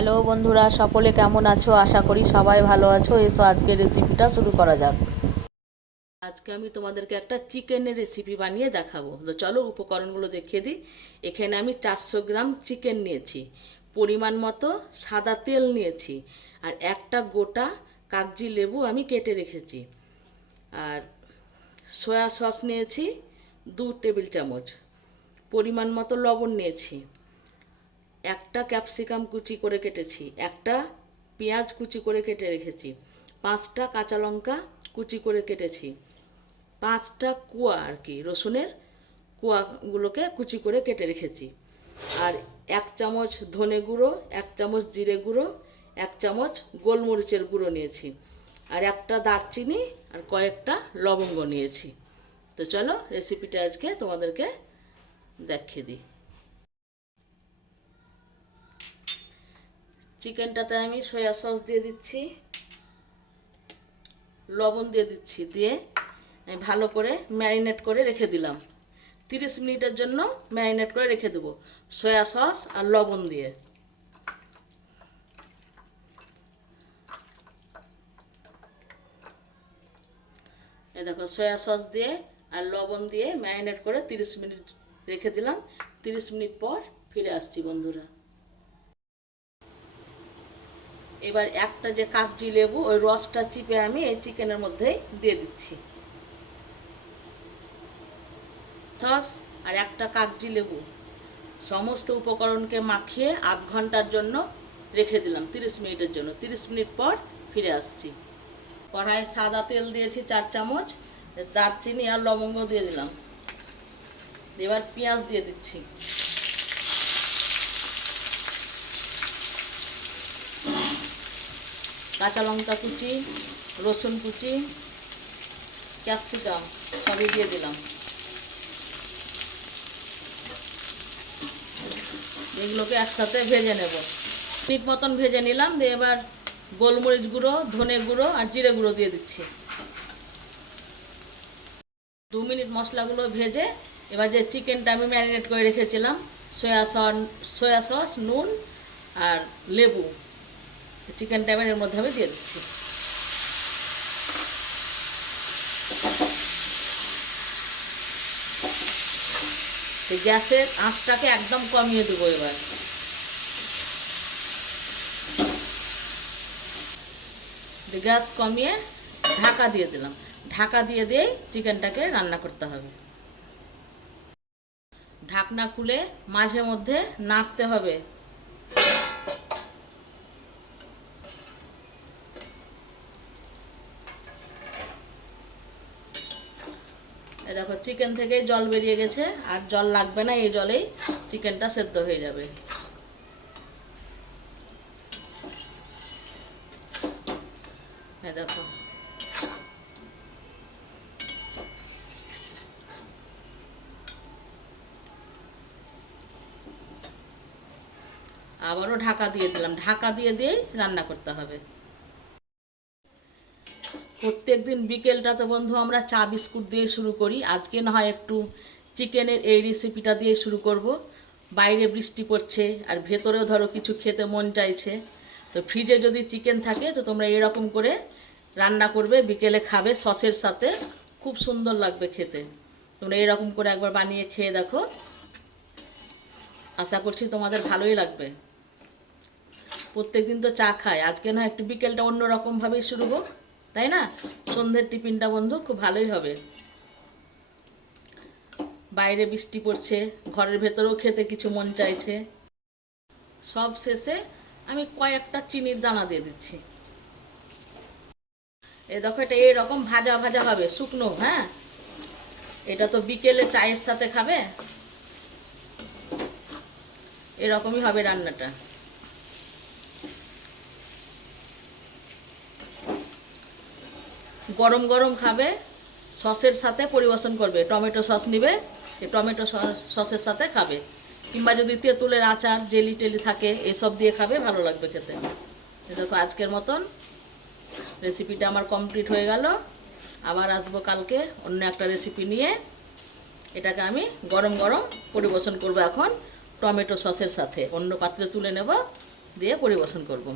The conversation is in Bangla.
হ্যালো বন্ধুরা, সকলে কেমন আছো? আশা করি সবাই ভালো আছো। এসো আজকে রেসিপিটা শুরু করা যাক। আজকে আমি তোমাদেরকে একটা চিকেনের রেসিপি বানিয়ে দেখাবো। তো চলো, উপকরণগুলো দেখিয়ে দিই। এখানে আমি চারশো গ্রাম চিকেন নিয়েছি। পরিমাণ মতো সাদা তেল নিয়েছি। আর একটা গোটা কাগজি লেবু আমি কেটে রেখেছি। আর সয়া সস নিয়েছি দু টেবিল চামচ। পরিমাণ মতো লবণ নিয়েছি। একটা ক্যাপসিকাম কুচি করে কেটেছি, একটা পেঁয়াজ কুচি করে কেটে রেখেছি, পাঁচটা কাঁচা লঙ্কা কুচি করে কেটেছি, পাঁচটা কুয়া আর কি, রসুনের কুয়াগুলোকে কুচি করে কেটে রেখেছি। আর এক চামচ ধনে গুঁড়ো, এক চামচ জিরে গুঁড়ো, এক চামচ গোলমরিচের গুঁড়ো নিয়েছি, আর একটা দারচিনি আর কয়েকটা লবঙ্গ নিয়েছি। তো চলো রেসিপিটা আজকে তোমাদেরকে দেখিয়ে দিই। চিকেনটাতে আমি সয়া সস দিয়ে দিচ্ছি, লবণ দিয়ে দিচ্ছি, দিয়ে আমি ভালো করে ম্যারিনেট করে রেখে দিলাম। তিরিশ মিনিটের জন্য ম্যারিনেট করে রেখে দেবো সয়া সস আর লবণ দিয়ে। এই দেখো, সয়া সস দিয়ে আর লবণ দিয়ে ম্যারিনেট করে তিরিশ মিনিট রেখে দিলাম। তিরিশ মিনিট পর ফিরে আসছি বন্ধুরা। এবার একটা যে কাগজি লেবু, ওই রসটা চিপে আমি এই চিকেনের মধ্যেই দিয়ে দিচ্ছি। থস আর একটা কাগজি লেবু। সমস্ত উপকরণকে মাখিয়ে আধ ঘণ্টার জন্য রেখে দিলাম, তিরিশ মিনিটের জন্য। তিরিশ মিনিট পর ফিরে আসছি। কড়াইয়ে সাদা তেল দিয়েছি চার চামচ, দারচিনি আর লবঙ্গ দিয়ে দিলাম। এবার পেঁয়াজ দিয়ে দিচ্ছি। কাঁচা লঙ্কা কুচি, রসুন কুচি, ক্যাপসিকাম, সবই দিয়ে দিলাম। এগুলোকে একসাথে ভেজে নেব। ঠিক মতন ভেজে নিলাম, দিয়ে এবার গোলমরিচ গুঁড়ো, ধনে গুঁড়ো আর জিরে গুঁড়ো দিয়ে দিচ্ছি। দু মিনিট মশলাগুলো ভেজে এবার যে চিকেনটা আমি ম্যারিনেট করে রেখেছিলাম, সয়া সয়া সস, নুন আর লেবু। চিকেনটা এবার এর মধ্যে আমি দিয়ে দিচ্ছি। গ্যাসের আঁচটাকে একদম কমিয়ে দেবো এবার। গ্যাস কমিয়ে ঢাকা দিয়ে দিলাম। ঢাকা দিয়ে দিয়েই চিকেনটাকে রান্না করতে হবে। ঢাকনা খুলে মাঝে মধ্যে নাড়তে হবে। দেখো চিকেন থেকে জল বেরিয়ে গেছে, আর জল লাগবে না, এই জলেই চিকেনটা সেদ্ধ হয়ে যাবে। দেখো। আবারও ঢাকা দিয়ে দিলাম। ঢাকা দিয়ে দিয়েই রান্না করতে হবে। প্রত্যেক দিন বিকেলটাতে বন্ধু আমরা চা বিস্কুট দিয়ে শুরু করি। আজকে না হয় একটু চিকেনের এই রেসিপিটা দিয়ে শুরু করব। বাইরে বৃষ্টি পড়ছে আর ভেতরেও ধরো কিছু খেতে মন চাইছে। তো ফ্রিজে যদি চিকেন থাকে তো তোমরা এরকম করে রান্না করবে, বিকেলে খাবে, সসের সাথে। খুব সুন্দর লাগবে খেতে। তোমরা এরকম করে একবার বানিয়ে খেয়ে দেখো। আশা করছি তোমাদের ভালোই লাগবে। প্রত্যেক দিন তো চা খায়। আজকে না একটু বিকেলটা অন্য রকমভাবেই শুরু হোক। তাই না? সন্ধ্যের টিফিনটা বন্ধু খুব ভালোই হবে। বাইরে বৃষ্টি পড়ছে, ঘরের ভেতরেও খেতে কিছু মন চাইছে। সব শেষে আমি কয়েকটা চিনির দানা দিয়ে দিচ্ছি। এ দেখো এটা এরকম ভাজা ভাজা হবে, শুকনো হ্যাঁ? এটা তো বিকেলে চায়ের সাথে খাবে। এরকমই হবে রান্নাটা। গরম গরম খাবে, সসের সাথে পরিবেশন করবে। টমেটো সস নিবে, সে টমেটো সসের সাথে খাবে। কিংবা যদি তেঁতুলের আচার, জেলি টেলি থাকে, এসব দিয়ে খাবে, ভালো লাগবে খেতে। দেখো আজকের মতন রেসিপিটা আমার কমপ্লিট হয়ে গেল। আবার আসব কালকে অন্য একটা রেসিপি নিয়ে। এটাকে আমি গরম গরম পরিবেশন করব এখন টমেটো সসের সাথে। অন্য পাত্রে তুলে নেব, দিয়ে পরিবেশন করব।